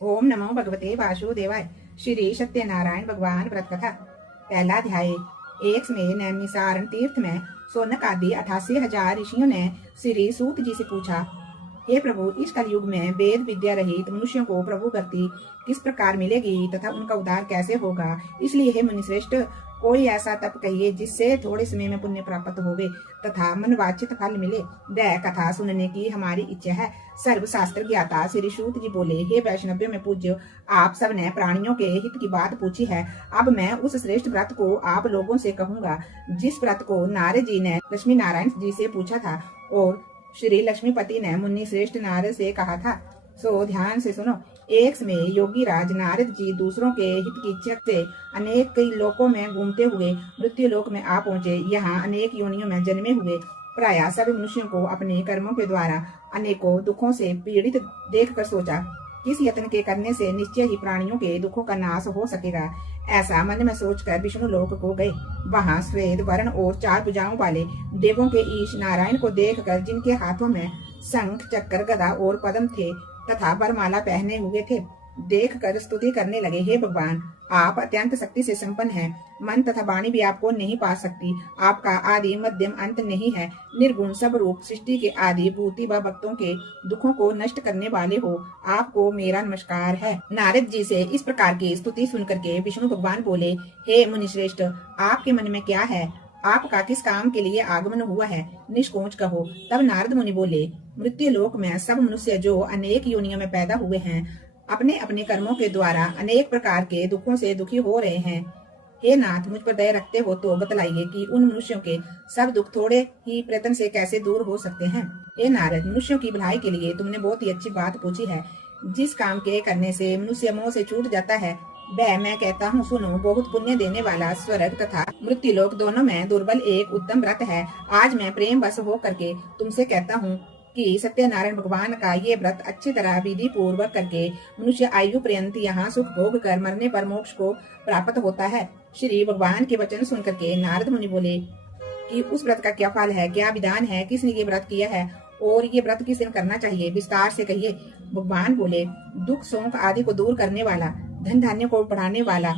ओम नमो भगवते वासुदेवाय। श्री सत्यनारायण भगवान व्रत कथा। पहला अध्याय। एक समय नैमिसारण तीर्थ में सोनक आदि 88,000 ऋषियों ने श्री सूत जी से पूछा, हे प्रभु, इस कलयुग में वेद विद्या रहित मनुष्यों को प्रभु भक्ति किस प्रकार मिलेगी तथा उनका उद्धार कैसे होगा। इसलिए हे मुनिश्रेष्ठ, कोई ऐसा तप कहिए जिससे थोड़े समय में पुण्य प्राप्त होवे तथा मनवांछित फल मिले। वह कथा सुनने की हमारी इच्छा है। सर्व शास्त्र ज्ञाता श्री सूत जी बोले, हे वैष्णव्यों में पूज्य, आप सब ने प्राणियों के हित की बात पूछी है। अब मैं उस श्रेष्ठ व्रत को आप लोगों से कहूंगा जिस व्रत को नारद जी ने लक्ष्मी नारायण जी से पूछा था और श्री लक्ष्मीपति ने मुनि श्रेष्ठ नारद से कहा था। सो ध्यान से सुनो। एक समय योगी राज नारद जी दूसरों के हित की इच्छा से अनेक कई लोकों में घूमते हुए मृत्यु लोक में आ पहुंचे। यहाँ अनेक योनियों में जन्मे हुए प्रायः सभी मनुष्यों को अपने कर्मों के द्वारा अनेकों दुखों से पीड़ित देखकर सोचा, किस यत्न के करने से निश्चय ही प्राणियों के दुखों का नाश हो सकेगा। ऐसा मन में सोचकर विष्णु लोक को गए। वहां श्वेत वर्ण और 4 भुजाओं वाले देवों के ईश नारायण को देखकर, जिनके हाथों में शंख चक्र गदा और पद्म थे तथा वरमाला पहने हुए थे, देख कर स्तुति करने लगे, हे भगवान, आप अत्यंत शक्ति से संपन्न हैं। मन तथा वाणी भी आपको नहीं पा सकती। आपका आदि मध्यम अंत नहीं है। निर्गुण सब रूप सृष्टि के आदि भूति व भक्तों के दुखों को नष्ट करने वाले हो। आपको मेरा नमस्कार है। नारद जी से इस प्रकार की स्तुति सुनकर के विष्णु भगवान बोले, हे मुनिश्रेष्ठ, आपके मन में क्या है? आपका किस काम के लिए आगमन हुआ है? निष्कोच कहो। तब नारद मुनि बोले, मृत्यु लोक में सब मनुष्य जो अनेक योनियों में पैदा हुए हैं, अपने अपने कर्मों के द्वारा अनेक प्रकार के दुखों से दुखी हो रहे हैं। हे नाथ, मुझ पर दया रखते हो तो बतलाइए कि उन मनुष्यों के सब दुख थोड़े ही प्रयत्न से कैसे दूर हो सकते हैं। हे नारद, मनुष्यों की भलाई के लिए तुमने बहुत ही अच्छी बात पूछी है। जिस काम के करने से मनुष्य मोह से छूट जाता है, वह मैं कहता हूँ सुनो। बहुत पुण्य देने वाला स्वर्ग तथा मृत्युलोक दोनों में दुर्बल एक उत्तम व्रत है। आज मैं प्रेम वश हो करके तुमसे कहता हूँ कि सत्यनारायण भगवान का ये व्रत अच्छी तरह विधि पूर्वक करके मनुष्य आयु पर्यंत यहाँ सुख भोग कर मरने पर मोक्ष को प्राप्त होता है। श्री भगवान के वचन सुनकर के नारद मुनि बोले कि उस व्रत का क्या फल है, क्या विधान है, किसने ये व्रत किया है और ये व्रत किस दिन करना चाहिए, विस्तार से कहिए। भगवान बोले, दुख शोक आदि को दूर करने वाला, धन धान्य को बढ़ाने वाला,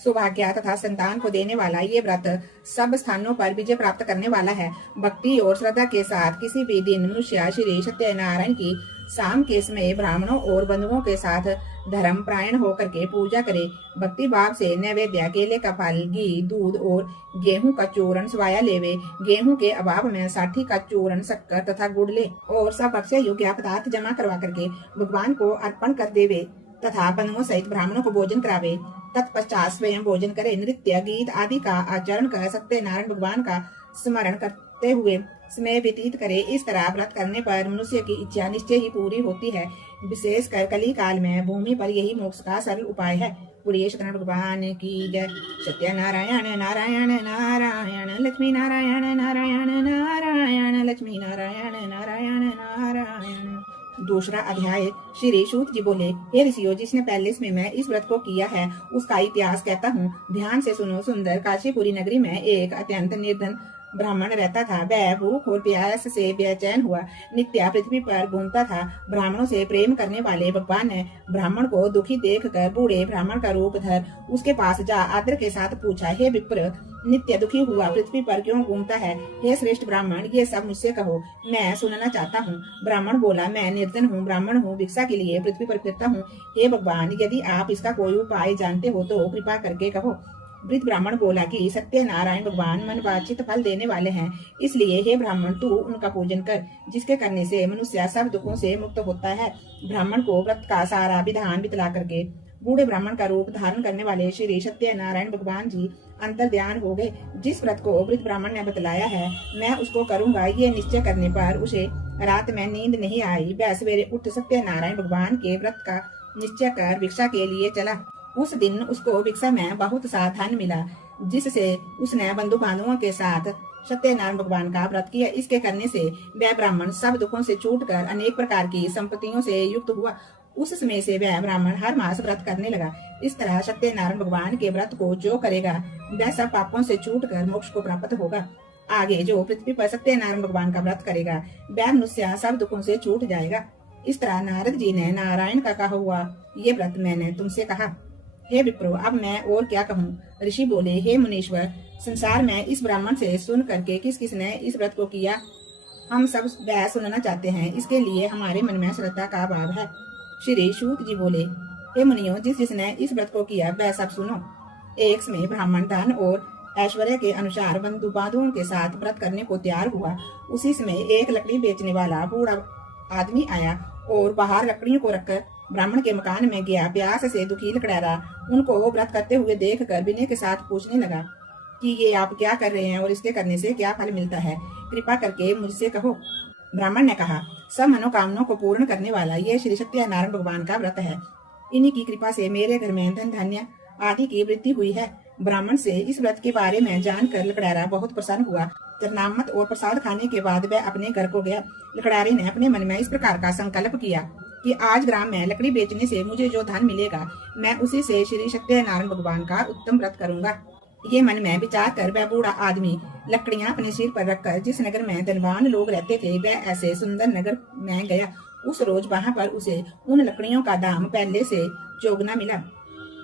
सौभाग्य तथा संतान को देने वाला ये व्रत सब स्थानों पर विजय प्राप्त करने वाला है। भक्ति और श्रद्धा के साथ किसी भी दिन मनुष्य श्री सत्यनारायण की शाम के समय ब्राह्मणों और बंधुओं के साथ धर्म प्रायण होकर के पूजा करे। भक्ति भाव से नैवेद्य, केले का फल, घी, दूध और गेहूं का चूर्ण स्वाया लेवे। गेहूं के अभाव में साठी का चूर्ण, शक्कर तथा गुड़ ले और सब अक्षय योग्य पदार्थ जमा करवा करके भगवान को अर्पण कर देवे तथा बंधुओं सहित ब्राह्मणों को भोजन करावे। तत्पश्चात स्वयं भोजन करे। नृत्य गीत आदि का आचरण कर सत्यनारायण भगवान का स्मरण करते हुए समय व्यतीत करे। इस तरह व्रत करने पर मनुष्य की इच्छा निश्चय ही पूरी होती है। विशेषकर कली काल में भूमि पर यही मोक्ष का सरल उपाय है। बोलिए सत्यनारायण भगवान की जय। सत्यनारायण नारायण नारायण लक्ष्मी नारायण नारायण नारायण लक्ष्मी नारायण नारायण नारायण। दूसरा अध्याय। श्री सूत जी बोले, हे ऋषियों, जिसने पहले समय में इस व्रत को किया है उसका इतिहास कहता हूँ। ध्यान से सुनो। सुंदर काशीपुरी नगरी में एक अत्यंत निर्धन ब्राह्मण रहता था। वह भूख और प्यास से बेचैन हुआ नित्य पृथ्वी पर घूमता था। ब्राह्मणों से प्रेम करने वाले भगवान ने ब्राह्मण को दुखी देखकर बूढ़े ब्राह्मण का रूप धर उसके पास जा आदर के साथ पूछा, हे विप्र, नित्य दुखी हुआ पृथ्वी पर क्यों घूमता है? हे श्रेष्ठ ब्राह्मण, ये सब मुझसे कहो, मैं सुनना चाहता हूँ। ब्राह्मण बोला, मैं निर्धन हूँ, ब्राह्मण हूँ, भिक्षा के लिए पृथ्वी पर फिरता हूँ। हे भगवान, यदि आप इसका कोई उपाय जानते हो तो कृपा करके कहो। वृद्ध ब्राह्मण बोला कि सत्यनारायण भगवान मनवांछित फल देने वाले हैं, इसलिए हे ब्राह्मण, तू उनका पूजन कर, जिसके करने से मनुष्य सब दुखों से मुक्त होता है। ब्राह्मण को व्रत का सारा विधान बितला करके बूढ़े ब्राह्मण का रूप धारण करने वाले श्री सत्यनारायण भगवान जी अंतर ध्यान हो गए। जिस व्रत को वृद्ध ब्राह्मण ने बतलाया है मैं उसको करूंगा, ये निश्चय करने पर उसे रात में नींद नहीं आई। वह सवेरे उठ सत्यनारायण भगवान के व्रत का निश्चय कर भिक्षा के लिए चला। उस दिन उसको भिक्षा में बहुत सा धन मिला, जिससे उसने बंधु बांधवों के साथ सत्यनारायण भगवान का व्रत किया। इसके करने से वह ब्राह्मण सब दुखों से छूटकर अनेक प्रकार की संपत्तियों से युक्त हुआ। उस समय से वह ब्राह्मण हर मास व्रत करने लगा। इस तरह सत्यनारायण भगवान के व्रत को जो करेगा वह सब पापों से छूटकर मोक्ष को प्राप्त होगा। आगे जो पृथ्वी पर सत्यनारायण भगवान का व्रत करेगा वह मनुष्य सब दुखों से छूट जाएगा। इस तरह नारद जी ने नारायण का कहा हुआ ये व्रत मैंने तुमसे कहा। हे विप्रो, अब मैं और क्या कहूँ। ऋषि बोले, हे मुनीश्वर, संसार में इस ब्राह्मण से सुन करके किस किसने इस व्रत को किया, हम सब वह सुनना चाहते हैं। इसके लिए हमारे मन में श्रद्धा का भाव है। श्री सूत जी बोले, हे मुनियों, जिस जिसने इस व्रत को किया वह सब सुनो। एक समय ब्राह्मण धन और ऐश्वर्य के अनुसार बंधु बांधुओं के साथ व्रत करने को तैयार हुआ। उसी समय एक लकड़ी बेचने वाला बूढ़ा आदमी आया और बाहर लकड़ियों को रखकर ब्राह्मण के मकान में गया। प्यास से दुखी लकड़ैरा उनको व्रत करते हुए देख कर विनय के साथ पूछने लगा कि ये आप क्या कर रहे हैं और इसके करने से क्या फल मिलता है, कृपा करके मुझसे कहो। ब्राह्मण ने कहा, सब मनोकामनाओं को पूर्ण करने वाला ये श्री सत्यनारायण भगवान का व्रत है। इन्हीं की कृपा से मेरे घर में धन धान्य आदि की वृद्धि हुई है। ब्राह्मण से इस व्रत के बारे में जानकर लकड़ैरा बहुत प्रसन्न हुआ। चरनामत और प्रसाद खाने के बाद वह अपने घर को गया। लकड़ारे ने अपने मन में इस प्रकार का संकल्प किया कि आज ग्राम में लकड़ी बेचने से मुझे जो धन मिलेगा, मैं उसी से श्री सत्यनारायण भगवान का उत्तम व्रत करूंगा। ये मन में विचार कर वह बूढ़ा आदमी लकड़ियां अपने सिर पर रखकर जिस नगर में धनवान लोग रहते थे, वह ऐसे सुंदर नगर में गया। उस रोज वहां पर उसे उन लकड़ियों का दाम पहले से चौगुना मिला।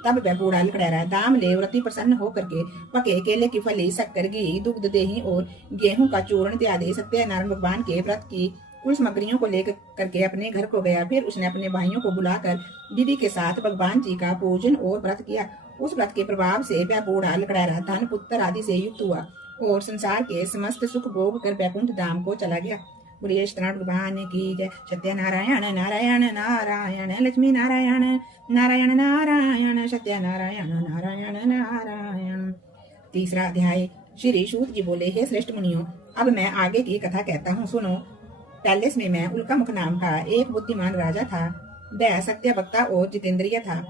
तब वह बूढ़ा लकड़ैरा दाम ले व्रती प्रसन्न होकर के पके केले की फली, शक्कर, घी, दुग्ध, दही और गेहूं का चूर्ण इत्यादि सत्यनारायण भगवान के व्रत की कुल सामग्रियों को लेकर करके अपने घर को गया। फिर उसने अपने भाइयों को बुलाकर विधि के साथ भगवान जी का पूजन और व्रत किया। उस व्रत के प्रभाव से वह बूढ़ा लकड़ैरा धन पुत्र आदि से युक्त हुआ और संसार के समस्त सुख भोग कर वैकुंठ धाम को चला गया। बोलिए सत्यनारायण भगवान की जय। सत्यनारायण नारायण नारायण लक्ष्मी नारायण नारायण नारायण सत्यनारायण नारायण नारायण। तीसरा अध्याय। श्री सूत जी बोले, हे श्रेष्ठ मुनियों, अब मैं आगे की कथा कहता हूँ, सुनो। पहले समय में उल्का मुख नाम का एक बुद्धिमान राजा था। वह सत्य वक्ता और जितेंद्रिय था।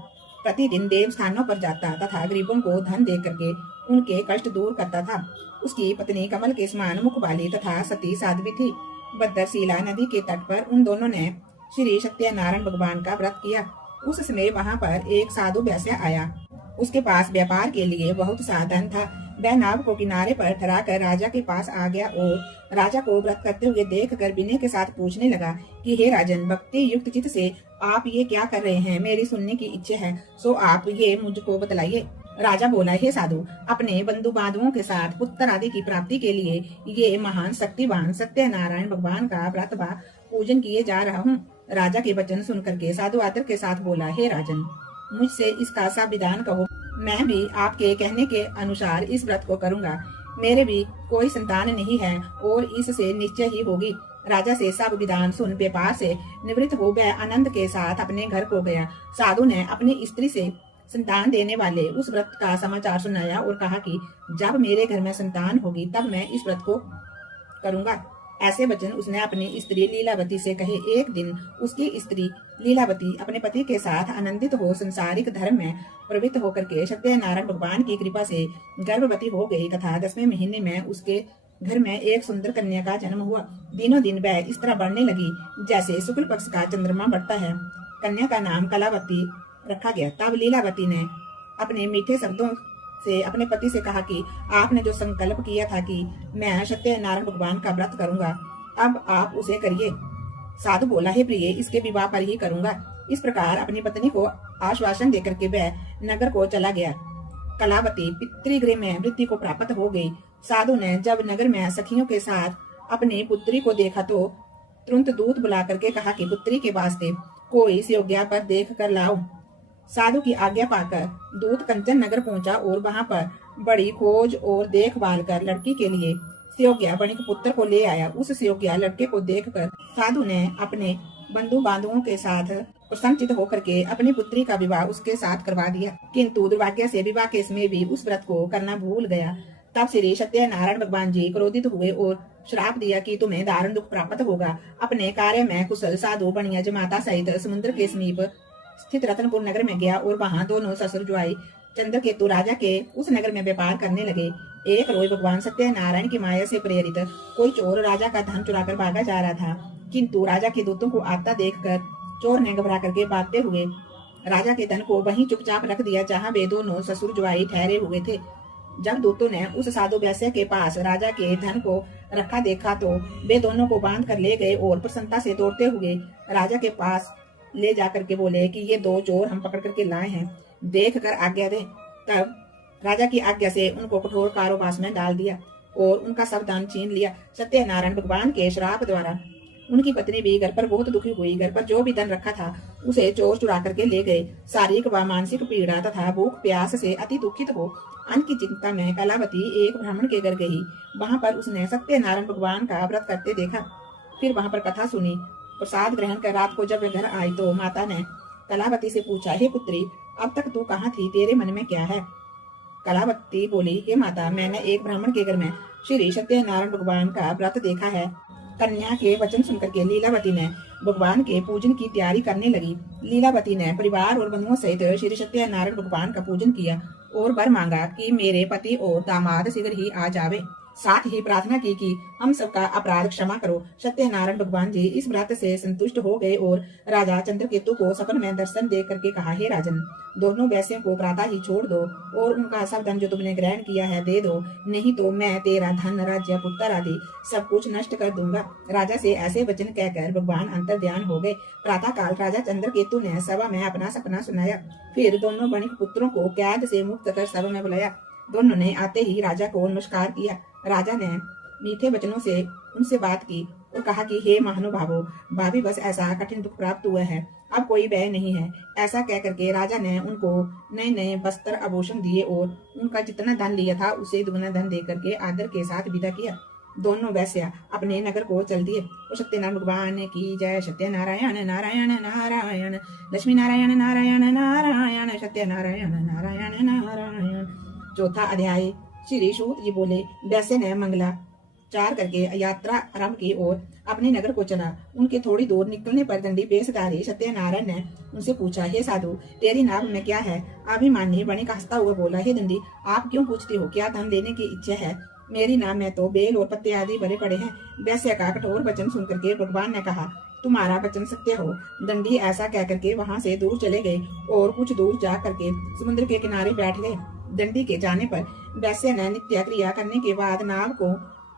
प्रतिदिन देव स्थानों पर जाता तथा गरीबों को धन दे करके उनके कष्ट दूर करता था। उसकी पत्नी कमल के समान मुख वाली तथा सती साध्वी थी। भद्रशिला नदी के तट पर उन दोनों ने श्री सत्यनारायण भगवान का व्रत किया। उस समय वहां पर एक साधु वैश्य आया। उसके पास व्यापार के लिए बहुत सा धन था। वह नाव को किनारे पर ठहरा कर राजा के पास आ गया और राजा को व्रत करते हुए देख कर विनय के साथ पूछने लगा कि हे राजन, भक्ति युक्त चित्त से आप ये क्या कर रहे हैं, मेरी सुनने की इच्छा है, सो आप ये मुझको बतलाइए। राजा बोला, हे साधु, अपने बंधु बांधवों के साथ पुत्र आदि की प्राप्ति के लिए ये महान शक्तिवान सत्यनारायण भगवान का व्रत व पूजन किए जा रहा हूँ। राजा के वचन सुन करके साधु आदर के साथ बोला, हे राजन, मुझसे इसका सा विधान कहो, मैं भी आपके कहने के अनुसार इस व्रत को करूंगा। मेरे भी कोई संतान नहीं है और इससे निश्चय ही होगी। राजा से सब विधान सुन व्यापार से निवृत्त हो वह आनंद के साथ अपने घर को गया। साधु ने अपनी स्त्री से संतान देने वाले उस व्रत का समाचार सुनाया और कहा कि जब मेरे घर में संतान होगी तब मैं इस व्रत को करूंगा। ऐसे वचन उसने अपनी स्त्री लीलावती से कहे। एक दिन उसकी स्त्री लीलावती अपने पति के साथ आनंदित हो संसारिक धर्म में प्रवृत्त होकर के सत्यनारायण भगवान की कृपा से गर्भवती हो गई तथा 10वें महीने में उसके घर में एक सुंदर कन्या का जन्म हुआ। दिनों दिन वह इस तरह बढ़ने लगी जैसे शुक्ल पक्ष का चंद्रमा बढ़ता है। कन्या का नाम कलावती रखा गया। तब लीलावती ने अपने मीठे शब्दों से अपने पति से कहा कि आपने जो संकल्प किया था कि मैं सत्यनारायण भगवान का व्रत करूंगा, अब आप उसे करिए। साधु बोला, हे प्रिय, इसके विवाह पर ही करूंगा। इस प्रकार अपनी पत्नी को आश्वासन देकर के वह नगर को चला गया। कलावती पितृगृह में वृद्धि को प्राप्त हो गई। साधु ने जब नगर में सखियों के साथ अपनी पुत्री को देखा तो तुरंत दूत बुला करके कहा कि पुत्री के वास्ते कोई योग्या पर देख कर लाओ। साधु की आज्ञा पाकर दूत कंचन नगर पहुंचा और वहां पर बड़ी खोज और देखभाल कर लड़की के लिए योग्या वणिक पुत्र को ले आया। उस योग्या लड़के को देखकर साधु ने अपने बंधु बांधवों के साथ प्रसन्नचित होकर के अपनी पुत्री का विवाह उसके साथ करवा दिया। किंतु दुर्भाग्य से विवाह के समय भी उस व्रत को करना भूल गया। तब श्री सत्यनारायण भगवान जी क्रोधित हुए और श्राप दिया कि तुम्हें दारुण दुख प्राप्त होगा। अपने कार्य में कुशल साधु बनिया जमाता सहित समुद्र के समीप स्थित रतनपुर नगर में गया और वहां दोनों ससुर जुआई चंद्रकेतु राजा के उस नगर में व्यापार करने लगे। एक रोज भगवान सत्यनारायण की माया से प्रेरित कोई चोर राजा का धन चुराकर भागा जा रहा था, किंतु राजा के दूतों को आता देखकर चोर ने घबरा करके भागते हुए राजा के धन को वहीं चुपचाप रख दिया जहाँ वे दोनों ससुर जुआई ठहरे हुए थे। जब दूतों ने उस साधु वैश्य के पास राजा के धन को रखा देखा तो वे दोनों को बांध कर ले गए और प्रसन्नता से दौड़ते हुए राजा के पास ले जाकर के बोले कि ये दो चोर हम पकड़ करके लाए हैं, देख कर आज्ञा दे। तब राजा की आज्ञा से उनको कठोर कारावास में डाल दिया और उनका सब धन छीन लिया। सत्यनारायण भगवान के श्राप द्वारा उनकी पत्नी भी घर पर बहुत दुखी हुई। घर पर जो भी धन रखा था उसे चोर चुरा करके ले गए। शारीरिक व मानसिक पीड़ा तथा भूख प्यास से अति दुखित हो अन्न की चिंता में कलावती एक ब्राह्मण के घर गई। वहां पर उसने सत्यनारायण भगवान का व्रत करते देखा। फिर वहां पर कथा सुनी। प्रसाद ग्रहण कर रात को जब वे घर आई तो माता ने कलावती से पूछा, हे पुत्री, अब तक तू कहाँ थी? तेरे मन में क्या है? कलावती बोली, हे माता, मैंने एक ब्राह्मण के घर में श्री सत्यनारायण भगवान का व्रत देखा है। कन्या के वचन सुनकर के लीलावती ने भगवान के पूजन की तैयारी करने लगी। लीलावती ने परिवार और बंधुओं सहित श्री सत्यनारायण भगवान का पूजन किया और वर मांगा कि मेरे पति और दामाद शीघ्र ही आ जावे। साथ ही प्रार्थना की कि हम सबका अपराध क्षमा करो। सत्यनारायण भगवान जी इस व्रत से संतुष्ट हो गए और राजा चंद्रकेतु को सपन में दर्शन दे करके कहा, हे राजन, दोनों वैश्यों को प्रातः ही छोड़ दो और उनका सब धन जो तुमने ग्रहण किया है दे दो, नहीं तो मैं तेरा धन, राज्य, पुत्र आदि सब कुछ नष्ट कर दूंगा। राजा से ऐसे वचन कहकर भगवान अंतर ध्यान हो गए। प्रातः काल राजा चंद्रकेतु ने सभा में अपना सपना सुनाया। फिर दोनों वणिक पुत्रों को कैद से मुक्त कर सभा में बुलाया। दोनों ने आते ही राजा को नमस्कार किया। राजा ने मीठे वचनों से उनसे बात की और कहा कि हे महानुभावों, भाभी बस ऐसा कठिन दुख प्राप्त हुआ है, अब कोई व्यय नहीं है। ऐसा कह करके राजा ने उनको नए नए वस्त्र आभूषण दिए और उनका जितना धन लिया था उसे दुगना धन दे करके आदर के साथ विदा किया। दोनों वैश्य अपने नगर को चल दिए और सत्यनारायण भगवान की जय। सत्यनारायण नारायण नारायण, लक्ष्मी नारायण नारायण नारायण, सत्यनारायण नारायण नारायण। चौथा अध्याय। श्री सूत जी बोले, वैश्य ने मंगलाचार करके यात्रा आरंभ की और अपने नगर को चला। उनके थोड़ी दूर निकलने पर दंडी वेशधारी सत्यनारायण ने उनसे पूछा, हे साधु, तेरी नाभ में क्या है? अभिमानी वणिक हंसता हुआ बोला, हे दंडी, आप क्यों पूछते हो? क्या धन देने की इच्छा है? मेरी नाभ में तो बेल और पत्ते आदि भरे पड़े हैं। वैश्य का कठोर वचन सुनकर के भगवान ने कहा, तुम्हारा वचन सत्य हो। दंडी ऐसा कह करके वहां से दूर चले गए और कुछ दूर जा करके समुद्र के किनारे बैठ गए। दंडी के जाने पर वैश्य ने नित्य क्रिया करने के बाद नाव को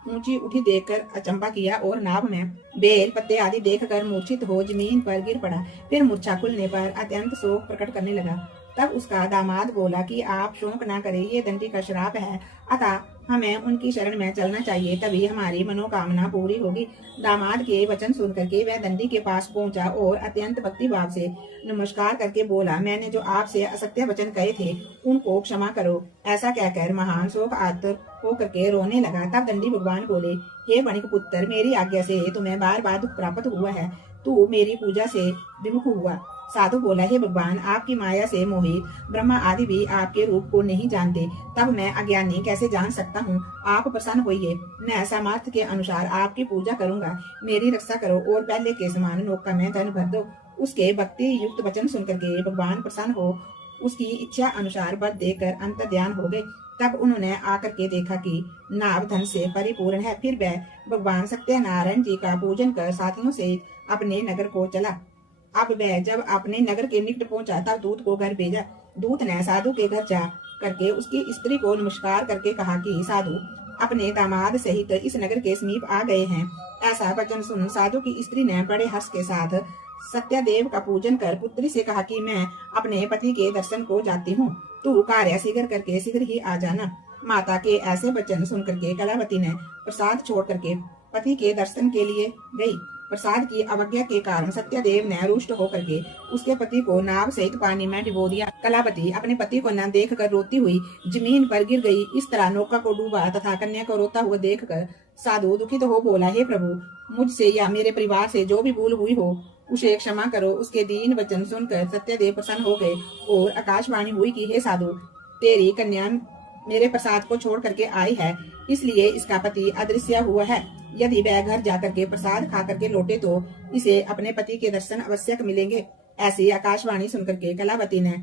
ऊंची उठी देखकर अचंबा किया और नाव में बेल पत्ते आदि देखकर मूर्छित हो जमीन पर गिर पड़ा। फिर मूर्छा खुलने पर अत्यंत शोक प्रकट करने लगा। तब उसका दामाद बोला कि आप शोक ना करें, ये दंडी का श्राप है, अतः हमें उनकी शरण में चलना चाहिए, तभी हमारी मनोकामना पूरी होगी। दामाद के वचन सुन करके वह दंडी के पास पहुंचा और अत्यंत भक्ति भाव से नमस्कार करके बोला, मैंने जो आपसे असत्य वचन कहे थे उनको क्षमा करो। ऐसा कहकर महान शोक आतुर होकर के रोने लगा। तब दंडी भगवान बोले, हे वणिक पुत्र, मेरी आज्ञा से तुम्हें बार बार दुख प्राप्त हुआ है, तू मेरी पूजा से विमुख हुआ। साधु बोला, हे भगवान, आपकी माया से मोहित ब्रह्मा आदि भी आपके रूप को नहीं जानते, तब मैं अज्ञानी कैसे जान सकता हूँ? आप प्रसन्न होइए, मैं सामर्थ्य के अनुसार आपकी पूजा करूंगा। मेरी रक्षा करो और पहले के समान नौका में धन भर दो। उसके भक्ति युक्त वचन सुनकर के भगवान प्रसन्न हो उसकी इच्छा अनुसार वर देकर अंतर ध्यान हो गए। तब उन्होंने आकर के देखा कि नाव धन से परिपूर्ण है। फिर वह भगवान सत्यनारायण जी का पूजन कर साथियों से अपने नगर को चला। अब वह जब अपने नगर के निकट पहुंचा तब दूत को घर भेजा। दूत ने साधु के घर जा करके उसकी स्त्री को नमस्कार करके कहा कि साधु अपने दामाद सहित इस नगर के समीप आ गए हैं। ऐसा वचन सुन साधु की स्त्री ने बड़े हर्ष के साथ सत्यदेव का पूजन कर पुत्री से कहा कि मैं अपने पति के दर्शन को जाती हूँ, तू कार्य शीघ्र करके शीघ्र ही आ जाना। माता के ऐसे वचन सुन करके कलावती ने प्रसाद छोड़ करके पति के दर्शन के लिए गई। प्रसाद की अवज्ञा के कारण सत्यदेव ने रुष्ट होकर के उसके पति को नाव सहित पानी में डुबो दिया। कलावती अपने पति को न देख कर रोती हुई जमीन पर गिर गई। इस तरह नौका को डूबा तथा कन्या को रोता हुआ देखकर साधु दुखित हो बोला, हे प्रभु, मुझसे या मेरे परिवार से जो भी भूल हुई हो उसे क्षमा करो। उसके दीन वचन सुनकर सत्यदेव प्रसन्न हो गए और आकाशवाणी हुई कि हे साधु, तेरी कन्या मेरे प्रसाद को छोड़ करके आई है, इसलिए इसका पति अदृश्य हुआ है। यदि वह घर जाकर के प्रसाद खा करके लौटे तो इसे अपने पति के दर्शन अवश्य मिलेंगे। ऐसी आकाशवाणी सुनकर के कलावती ने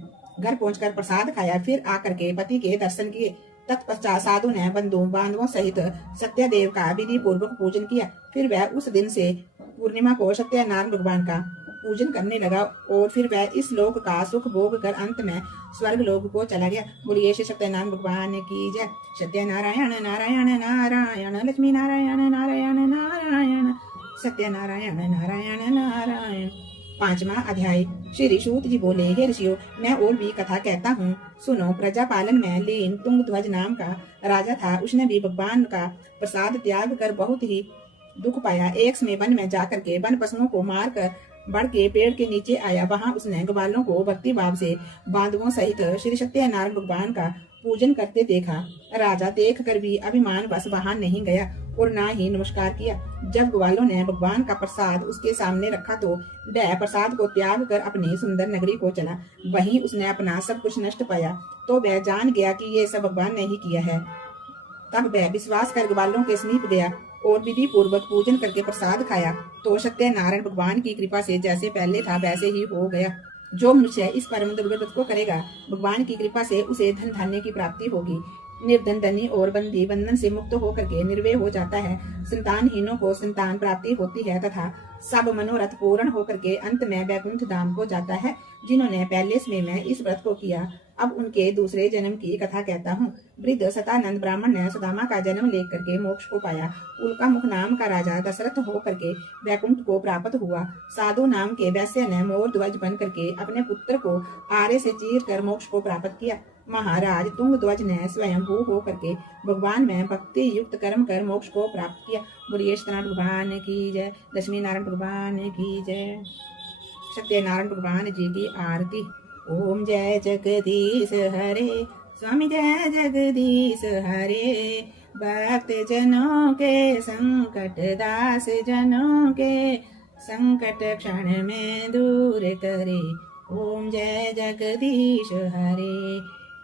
घर पहुंचकर प्रसाद खाया, फिर आकर के पति के दर्शन किए। तत्पश्चात साधु ने बंधु बांधवों सहित सत्यदेव का विधि पूर्वक पूजन किया। फिर वह उस दिन से पूर्णिमा को सत्यनारायण भगवान का पूजन करने लगा और फिर वह इस लोक का सुख भोग कर अंत में स्वर्ग लोक को चला गया। बोलिए श्री सत्यनारायण भगवान की जय। सत्यनारायण नारायण नारायण लक्ष्मी नारायण नारायण नारायण सत्यनारायण नारायण नारायण। 5वां अध्याय। श्री सूत जी बोले, हे ऋषियों, मैं और भी कथा कहता हूँ, सुनो। प्रजा पालन में लीन तुंगध्वज नाम का राजा था। उसने भी भगवान का प्रसाद त्याग कर बहुत ही दुख पाया। एक समय वन में जाकर के वन पशुओं को मार कर बढ़ के पेड़ के नीचे आया। वहां उसने ग्वालों को भक्ति भाव से बांधवों सहित श्री सत्यनारायण भगवान का पूजन करते देखा। राजा देख कर भी अभिमान बस वहां नहीं गया और ना ही नमस्कार किया। जब ग्वालों ने भगवान का प्रसाद उसके सामने रखा तो वह प्रसाद को त्याग कर अपनी सुंदर नगरी को चला। वहीं उसने अपना सब कुछ नष्ट पाया तो वह जान गया कि ये सब भगवान ने ही किया है। तब वह विश्वास कर ग्वालों के समीप गया और विधि पूर्वक पूजन करके प्रसाद खाया तो सत्यनारायण भगवान की कृपा से जैसे पहले था वैसे ही हो गया। जो मनुष्य इस परम दुर्व्रत को करेगा, भगवान की कृपा से उसे धन धान्य की प्राप्ति होगी। निर्धन धनी और बंदी बंधन से मुक्त होकर के निर्भय हो जाता है। संतानहीनों को संतान प्राप्ति होती है तथा सब मनोरथ पूर्ण होकर के अंत में वैकुंठ धाम को जाता है। जिन्होंने पहले समय में इस व्रत को किया, अब उनके दूसरे जन्म की कथा कहता हूँ। वृद्ध सतानंद ब्राह्मण ने सुदामा का जन्म लेकर के मोक्ष को पाया। उल्का मुख नाम का राजा दशरथ होकर के वैकुंठ को प्राप्त हुआ। साधु नाम के वैश्य ने मोर ध्वज बन करके अपने पुत्र को आरे से चीर कर मोक्ष को प्राप्त किया। महाराज तुंगध्वज ने स्वयं भू होकर के भगवान में भक्ति युक्त कर्म कर मोक्ष को प्राप्त किया। बोलिए सत्यनारायण भगवान की जय। लक्ष्मी नारायण भगवान की जय। सत्यनारायण भगवान जी की आरती। ओम जय जगदीश हरे, स्वामी जय जगदीश हरे। भक्त जनों के संकट, दास जनों के संकट क्षण में दूर करे। ओम जय जगदीश हरे।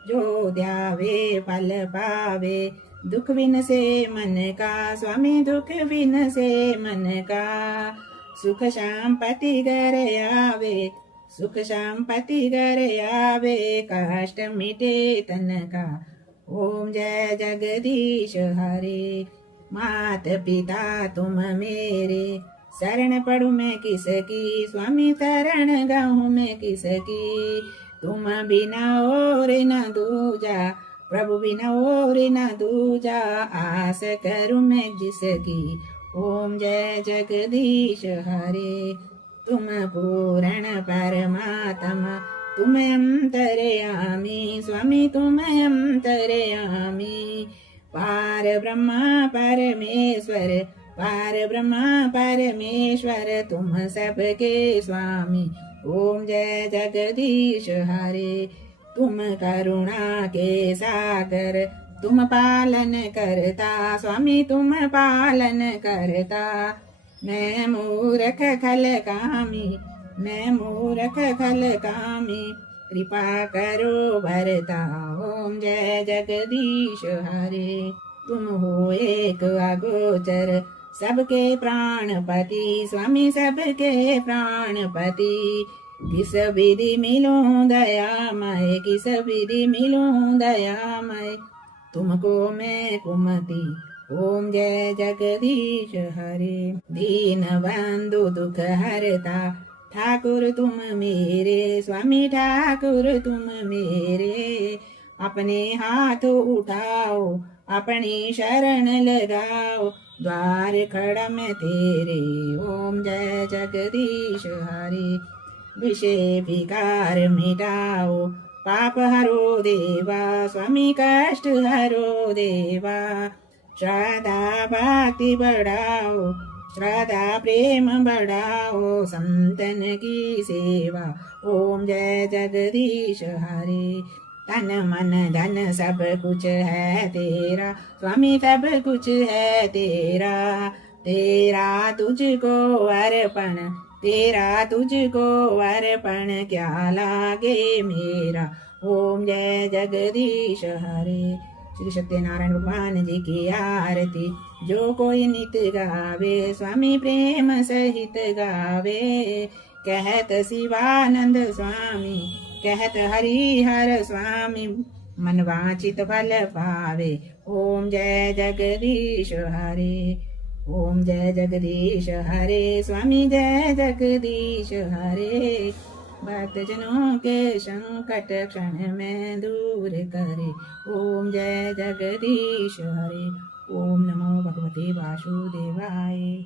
जो ध्यावे फल पावे, दुख बिन से मन का, स्वामी दुख बिन से मन का। सुख शांपति घर आवे, सुख शांपति घर आवे, कष्ट मिटे तन का। ओम जय जगदीश हरे। मात पिता तुम मेरे, शरण पढ़ू मैं किसकी, स्वामी शरण गाऊं मैं किसकी। तुम बिना और न दूजा, प्रभु बिना और न दूजा, आस करूं मैं जिसकी। ओम जय जगदीश हरे। तुम पूर्ण परमात्मा, तुम अंतर्यामी, स्वामी तुम अंतर्यामी। पार ब्रह्मा परमेश्वर, पार ब्रह्मा परमेश्वर, तुम सबके स्वामी। ओम जय जगदीश हरे। तुम करुणा के सागर, तुम पालन करता, स्वामी तुम पालन करता। मैं मूर्ख खल कामी, मैं मूर्ख खल कामी, कृपा करो भरता। ओम जय जगदीश हरे। तुम हो एक अगोचर, सबके प्राणपति, स्वामी सबके प्राणपति। किस विधि मिलूं दयामय, किस विधि मिलूं दयामय, तुमको मैं कुमति। ओम जय जगदीश हरे। दीन बंधु दुख हरता, ठाकुर तुम मेरे, स्वामी ठाकुर तुम मेरे। अपने हाथ उठाओ, अपनी शरण लगाओ, द्वार खड़ा मैं तेरे। ओम जय जगदीश हरे। विषय विकार मिटाओ, पाप हरो देवा, स्वामी कष्ट हरो देवा। श्रद्धा भक्ति बढ़ाओ, श्रद्धा प्रेम बढ़ाओ, संतन की सेवा। ओम जय जगदीश हरे। तन मन धन सब कुछ है तेरा, स्वामी सब कुछ है तेरा। तेरा तुझको अर्पण, तेरा तुझको अर्पण, क्या लागे मेरा। ओम जय जगदीश हरे। श्री सत्यनारायण भगवान जी की आरती। जो कोई नित गावे, स्वामी प्रेम सहित गावे। कहत शिवानंद स्वामी, कहत हरिहर स्वामी, मन वांछित फल पावे। ओम जय जगदीश हरे। ओम जय जगदीश हरे स्वामी जय जगदीश हरे। भक्तजनों के संकट क्षण में दूर करे। ओम जय जगदीश हरे। ओम नमो भगवते वासुदेवाय।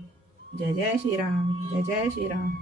जय जय श्री राम, जय जय श्री राम।